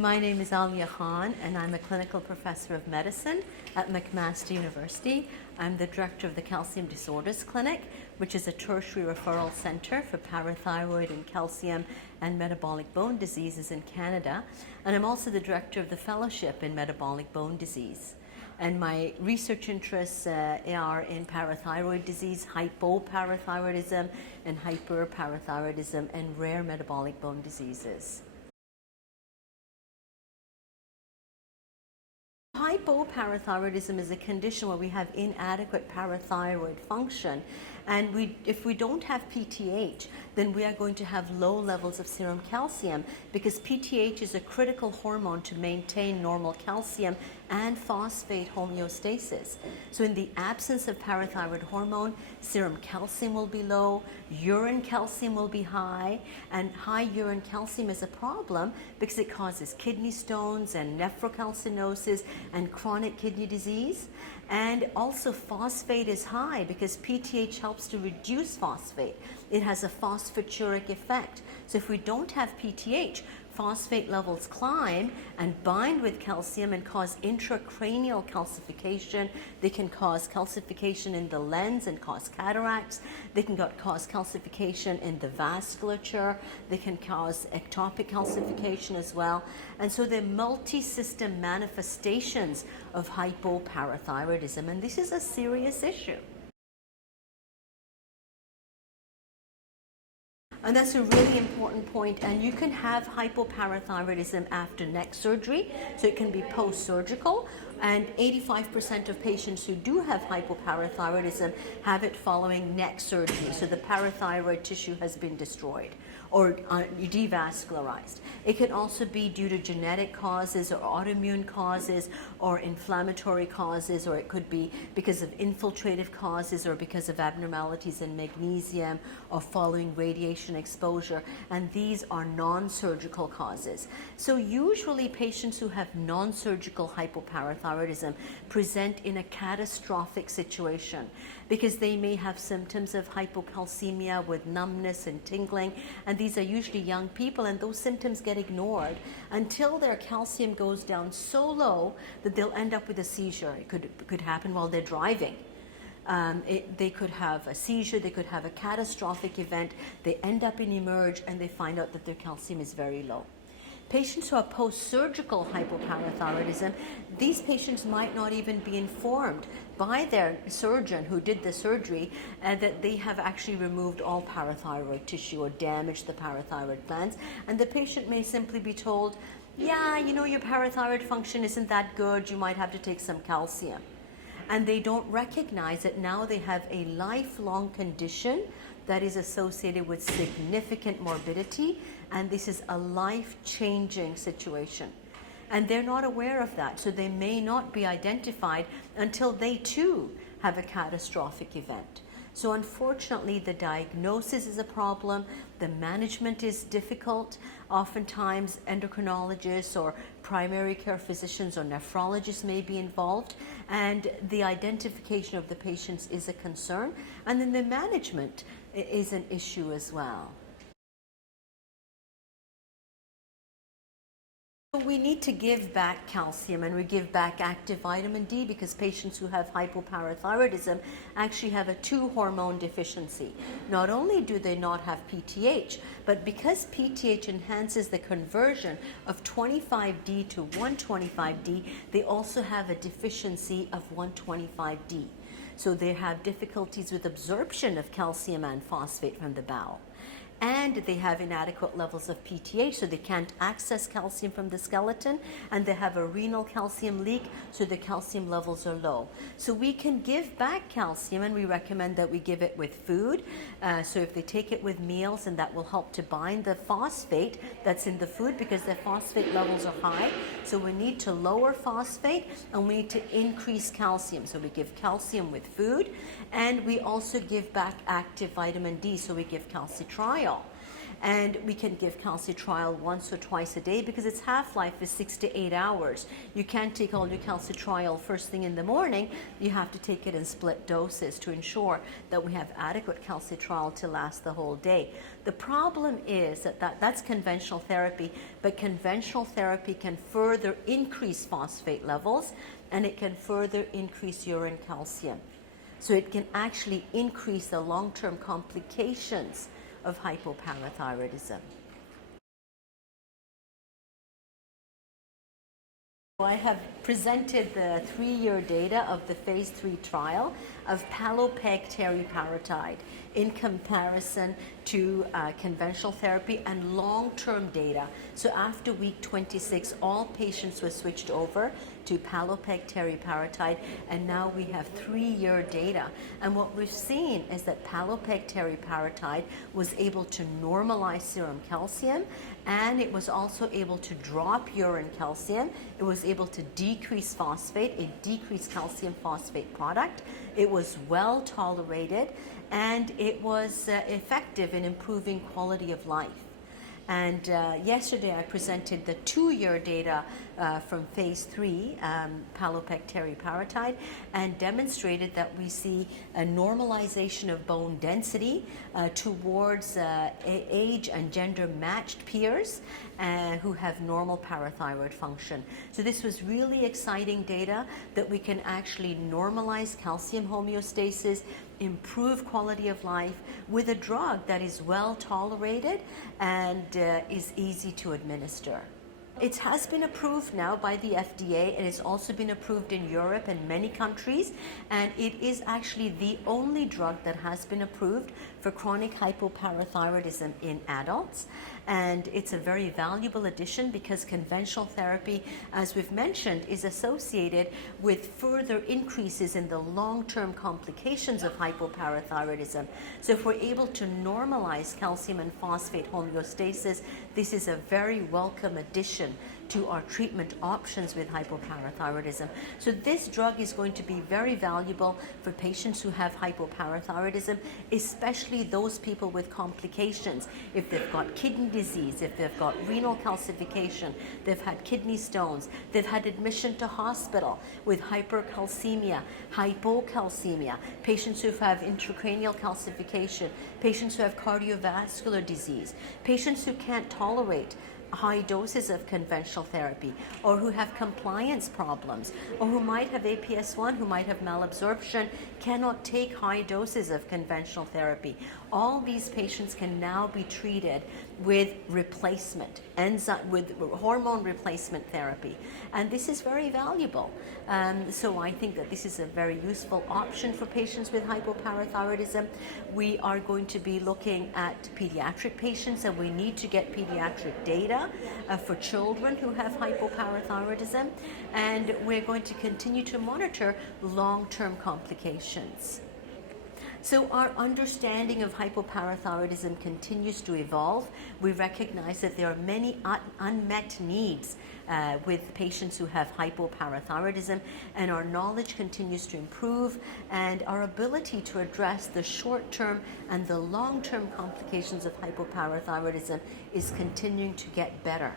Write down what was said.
My name is Aliya Khan, and I'm a clinical professor of medicine at McMaster University. I'm the director of the Calcium Disorders Clinic, which is a tertiary referral center for parathyroid and calcium and metabolic bone diseases in Canada. And I'm also the director of the fellowship in metabolic bone disease. And my research interests are in parathyroid disease, hypoparathyroidism, and hyperparathyroidism, and rare metabolic bone diseases. Hypoparathyroidism is a condition where we have inadequate parathyroid function, and if we don't have PTH, then we are going to have low levels of serum calcium, because PTH is a critical hormone to maintain normal calcium and phosphate homeostasis. So in the absence of parathyroid hormone, serum calcium will be low, urine calcium will be high, and high urine calcium is a problem because it causes kidney stones and nephrocalcinosis and chronic kidney disease. And also phosphate is high because PTH helps to reduce phosphate. It has a phosphaturic effect. So if we don't have PTH, phosphate levels climb and bind with calcium and cause intracranial calcification. They can cause calcification in the lens and cause cataracts. They can cause calcification in the vasculature. They can cause ectopic calcification as well. And so they're multi-system manifestations of hypoparathyroidism, and this is a serious issue. And that's a really important point, and you can have hypoparathyroidism after neck surgery, so it can be post-surgical, and 85% of patients who do have hypoparathyroidism have it following neck surgery, so the parathyroid tissue has been destroyed or devascularized. It can also be due to genetic causes or autoimmune causes or inflammatory causes, or it could be because of infiltrative causes or because of abnormalities in magnesium or following radiation exposure, and these are non-surgical causes. So usually patients who have non-surgical hypoparathyroidism present in a catastrophic situation because they may have symptoms of hypocalcemia with numbness and tingling, and these are usually young people, and those symptoms get ignored until their calcium goes down so low that they'll end up with a seizure. It could happen while they're driving. They could have a seizure, they could have a catastrophic event, they end up in emerge and they find out that their calcium is very low. Patients who are post-surgical hypoparathyroidism, these patients might not even be informed by their surgeon who did the surgery that they have actually removed all parathyroid tissue or damaged the parathyroid glands, and the patient may simply be told, yeah, you know, your parathyroid function isn't that good, you might have to take some calcium. And they don't recognize that now they have a lifelong condition that is associated with significant morbidity, and this is a life-changing situation. And they're not aware of that, so they may not be identified until they too have a catastrophic event. So unfortunately, the diagnosis is a problem, the management is difficult. Oftentimes endocrinologists or primary care physicians or nephrologists may be involved, and the identification of the patients is a concern, and then the management is an issue as well. We need to give back calcium, and we give back active vitamin D because patients who have hypoparathyroidism actually have a 2-hormone deficiency. Not only do they not have PTH, but because PTH enhances the conversion of 25D to 125D, they also have a deficiency of 125D. So they have difficulties with absorption of calcium and phosphate from the bowel. And they have inadequate levels of PTH, so they can't access calcium from the skeleton, and they have a renal calcium leak, so the calcium levels are low. So we can give back calcium, and we recommend that we give it with food. So if they take it with meals, and that will help to bind the phosphate that's in the food because the phosphate levels are high. So we need to lower phosphate, and we need to increase calcium. So we give calcium with food, and we also give back active vitamin D, so we give calcitriol. And we can give calcitriol once or twice a day because its half-life is 6 to 8 hours. You can't take all your calcitriol first thing in the morning. You have to take it in split doses to ensure that we have adequate calcitriol to last the whole day. The problem is that's conventional therapy, but conventional therapy can further increase phosphate levels, and it can further increase urine calcium. So it can actually increase the long-term complications of hypoparathyroidism. I have presented the 3-year data of the phase 3 trial of Palopegteriparatide in comparison to conventional therapy and long-term data. So after week 26, all patients were switched over to Palopegteriparatide, and now we have 3-year data. And what we've seen is that Palopegteriparatide was able to normalize serum calcium, and it was also able to drop urine calcium. It was able to decrease phosphate, a decreased calcium phosphate product. It was well tolerated, and it was effective in improving quality of life. And yesterday I presented the 2-year data from phase 3, Palopegteriparatide, and demonstrated that we see a normalization of bone density towards age and gender matched peers who have normal parathyroid function. So this was really exciting data that we can actually normalize calcium homeostasis, improve quality of life with a drug that is well tolerated and is easy to administer. It has been approved now by the FDA, and it's also been approved in Europe and many countries, and it is actually the only drug that has been approved for chronic hypoparathyroidism in adults. And it's a very valuable addition because conventional therapy, as we've mentioned, is associated with further increases in the long-term complications of hypoparathyroidism. So if we're able to normalize calcium and phosphate homeostasis, this is a very welcome addition to our treatment options with hypoparathyroidism. So this drug is going to be very valuable for patients who have hypoparathyroidism, especially those people with complications. If they've got kidney disease, if they've got renal calcification, they've had kidney stones, they've had admission to hospital with hypercalcemia, hypocalcemia, patients who have intracranial calcification, patients who have cardiovascular disease, patients who can't tolerate high doses of conventional therapy, or who have compliance problems, or who might have APS1, who might have malabsorption, cannot take high doses of conventional therapy. All these patients can now be treated with replacement, with hormone replacement therapy. And this is very valuable. So I think that this is a very useful option for patients with hypoparathyroidism. We are going to be looking at pediatric patients, and we need to get pediatric data for children who have hypoparathyroidism. And we're going to continue to monitor long-term complications. So our understanding of hypoparathyroidism continues to evolve. We recognize that there are many unmet needs with patients who have hypoparathyroidism, and our knowledge continues to improve, and our ability to address the short-term and the long-term complications of hypoparathyroidism is continuing to get better.